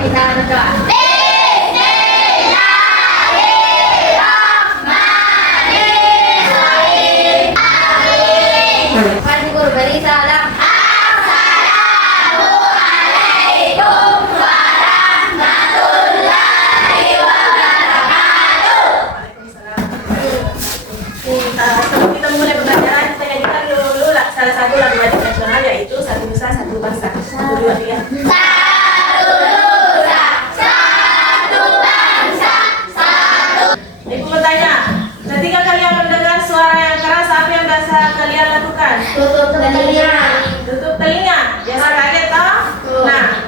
kita berdoa. Pak Guru beri salam. Assalamualaikum warahmatullahi wabarakatuh. Sebelum kita mulai pembelajaran, kita nyanyikan dulu salah satu lagu wajib nasional, yaitu Satu Nusa Satu Bangsa. 1, 2, 3. Satu nusa, satu bangsa, satu. Ibu bertanya, ketika kalian mendengar suara yang keras, apa yang biasa kalian lakukan? Tutup telinga. Tutup telinga. Biasa kaget toh? Nah,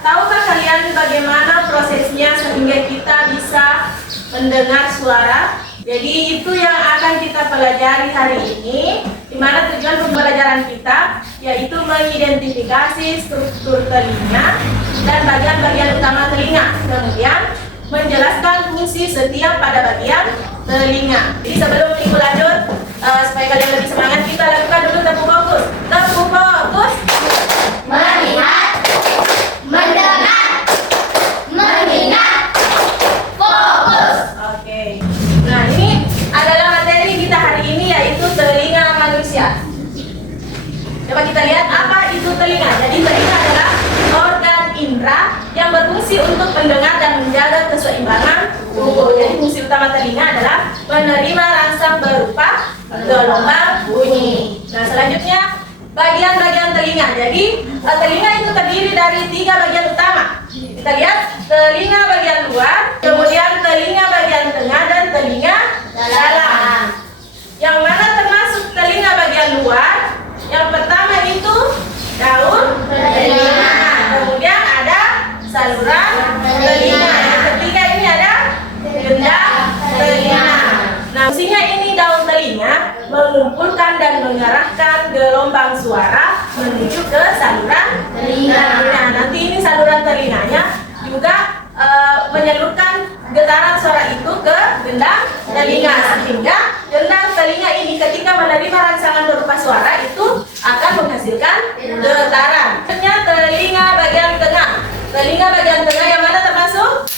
tahukah kalian bagaimana prosesnya sehingga kita bisa mendengar suara? Jadi itu yang akan kita pelajari hari ini, di mana tujuan pembelajaran kita yaitu mengidentifikasi struktur telinga dan bagian-bagian utama telinga, kemudian menjelaskan fungsi setiap pada bagian telinga. Jadi sebelum minggu lanjut, supaya kalian lebih semangat, kita lakukan dulu tepuk fokus. Tepuk fokus. Melihat, mendengar, mengingat, fokus. Oke. Nah, ini adalah materi kita hari ini, yaitu telinga manusia. Coba kita lihat apa itu telinga. Jadi telinga adalah organ indera yang berfungsi untuk mendengar dan menjaga keseimbangan tubuh. Jadi fungsi utama telinga adalah menerima rangsang berupa gelombang bunyi. Nah, selanjutnya bagian-bagian telinga. Jadi telinga itu terdiri dari 3 bagian utama. Kita lihat telinga bagian luar, kemudian telinga bagian tengah, dan telinga dalam. Yang mana termasuk telinga bagian luar? Yang pertama itu daun telinga, kemudian ada saluran telinga, yang ketiga ini ada gendang telinga. Nah, fungsinya ini daun telinga mengumpulkan dan mengarahkan gelombang suara menuju ke saluran telinga. Nah, nanti ini saluran telinganya juga menyalurkan getaran suara itu ke gendang telinga, sehingga gendang telinga ini ketika menerima rangsangan berupa suara itu akan menghasilkan getaran. Selanjutnya telinga bagian tengah. Telinga bagian tengah yang mana termasuk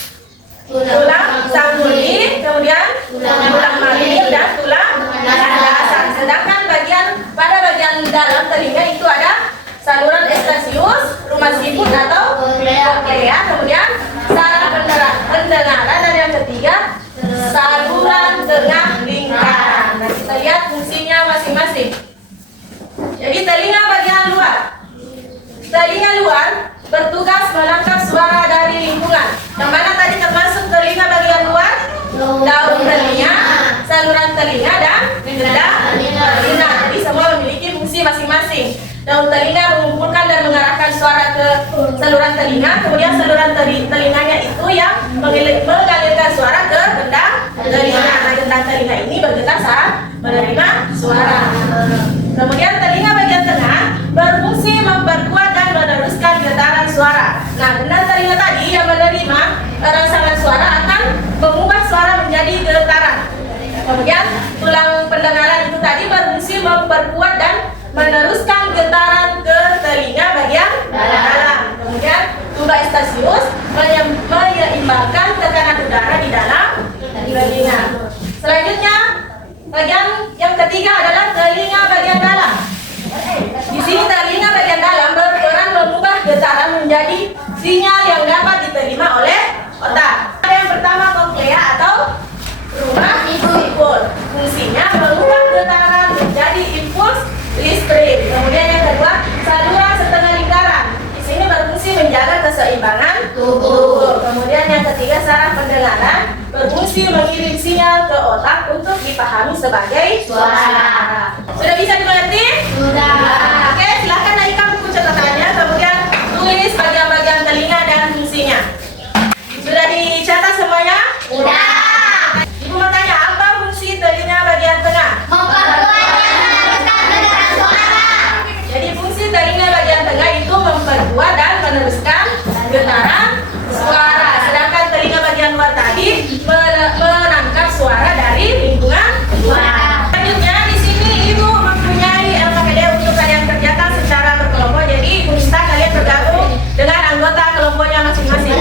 tulang sangguli, kemudian tulang maling, dan tulang dasar. Sedangkan pada bagian dalam telinga itu ada saluran estasius, rumah siput atau koklea, kemudian saraf pendengaran, dan yang ketiga saluran tengah lingkaran. Nah, kita lihat fungsinya masing-masing. Jadi telinga bagian luar. Telinga luar bertugas menangkap suara dari lingkungan. Yang mana tadi termasuk telinga bagian luar, daun telinga, saluran telinga, dan gendang telinga. Jadi semua memiliki fungsi masing-masing. Daun telinga mengumpulkan dan mengarahkan suara ke saluran telinga, kemudian saluran telinganya itu yang mengalirkan suara ke gendang telinga. Nah, gendang telinga ini bergetar saat menerima suara. Kemudian telinga bagian tengah berfungsi memperkuat dan meneruskan getaran suara. Nah, gendang telinga tadi yang menerima rangsangan suara akan mengubah suara menjadi getaran. Kemudian tulang pendengaran itu tadi berfungsi memperkuat dan meneruskan getaran ke telinga bagian dalam. Kemudian tuba estasius menyeimbangkan tekanan udara di dalam telinga. Selanjutnya bagian yang ketiga adalah telinga bagian dalam. Di sini telinga bagian dalam berperan mengubah getaran menjadi sinyal yang dapat diterima oleh otak. Yang pertama koklea atau rumah siput. Fungsinya mengubah getaran menjadi impuls listrik. Kemudian yang kedua, saluran setengah lingkaran. Di sini berfungsi menjaga keseimbangan tubuh. Kemudian yang ketiga, saraf pendengaran berfungsi mengirim sinyal ke otak untuk dipahami sebagai suara. Sudah bisa dimengerti? Sudah. Oke, silahkan naikkan buku catatannya, kemudian tulis bagian-bagian telinga dan fungsinya. Sudah dicatat semuanya? Sudah. Ibu mau tanya, apa fungsi telinga bagian tengah? Memperkuat dan meneruskan getaran suara. Jadi fungsi telinga bagian tengah itu memperkuat dan meneruskan getaran suara. Sedangkan telinga bagian luar tadi menangkap suara dari lingkungan luar. Selanjutnya di sini ibu mempunyai LKPD untuk kalian kerjakan secara berkelompok. Jadi ibu minta kalian bergabung dengan kelompoknya masing-masing.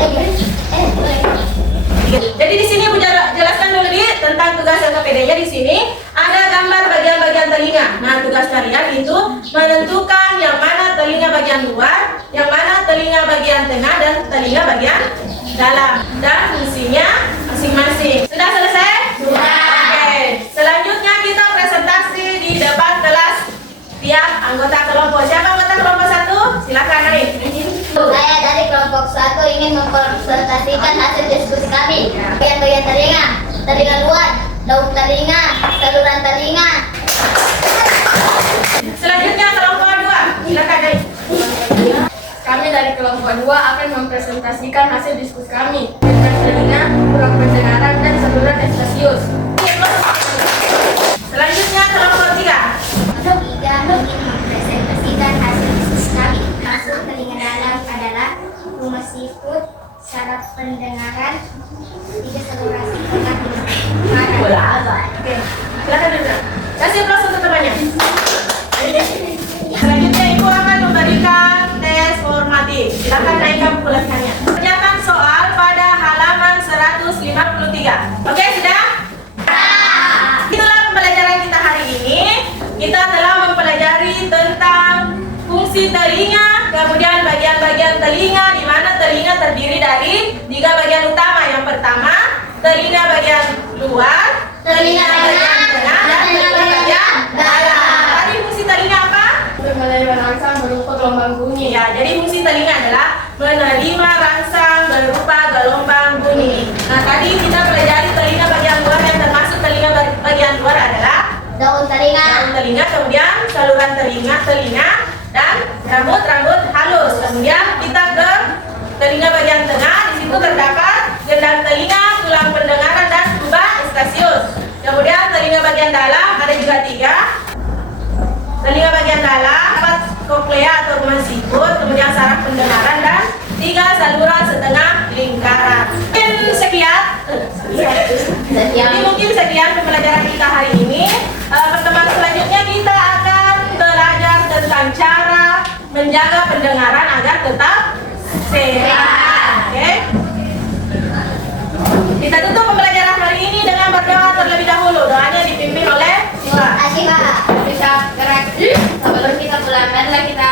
Jadi di sini Bu jelaskan dulu tentang tugas LKPD-nya. Di sini ada gambar bagian-bagian telinga. Nah, tugas kalian itu menentukan yang mana telinga bagian luar, yang mana telinga bagian tengah, dan telinga bagian dalam, dan fungsinya masing-masing. Sudah selesai? Sudah. Oke. Selanjutnya kita presentasi di depan kelas tiap anggota kelompok. Siapa anggota kelompok 1? Silakan naik. Saya dari kelompok 1 ingin mempresentasikan hasil diskusi kami. Bagian-bagian telinga, telinga luar, daun telinga, saluran telinga. Selanjutnya kelompok 2. Silakan naik. Kami dari kelompok 2 akan mempresentasikan hasil diskusi kami tentang telinga, kurang pendengaran, dan saluran estasius. Selanjutnya kelompok 3. Ingin mempresentasikan hasil diskusi kami. Masuk telinga dalam adalah rumah siput, saraf pendengaran, tiga saluran marah. Oke. Silakan duduk. Kasih aplaus untuk temannya. Selanjutnya Ibu akan memberikan tes formatif. Silakan naikkan bukulannya. Kerjakan soal pada halaman 153. Oke, sudah? Itulah pembelajaran kita hari ini. Kita telah mempelajari tentang fungsi telinga, kemudian bagian-bagian telinga, di mana telinga terdiri dari 3 bagian utama. Yang pertama, telinga bagian luar, telinga bagian tengah, dan telinga bagian dalam. Tadi fungsi telinga apa? Untuk menerima rangsang berupa gelombang bunyi. Ya, jadi fungsi telinga adalah menerima rangsang berupa gelombang bunyi. Nah, tadi kita pelajari telinga bagian luar, yang termasuk telinga bagian luar adalah Daun telinga. daun telinga, kemudian saluran telinga, dan rambut halus. Kemudian kita ke telinga bagian tengah. Di situ terdapat gendang telinga, tulang pendengaran, dan tuba estasius. Kemudian telinga bagian dalam ada juga 3. Telinga bagian dalam dapat koklea atau rumah siput, kemudian saraf pendengaran, dan 3 saluran setengah lingkaran. Mungkin sekian. Jadi mungkin sekian pembelajaran kita hari ini. Pertemuan selanjutnya kita akan belajar tentang cara menjaga pendengaran agar tetap sehat. Oke? Kita tutup pembelajaran hari ini dengan berdoa terlebih dahulu. Doanya dipimpin oleh Siswa. Asyifa. Kita gerak sebelum kita pulang, marilah kita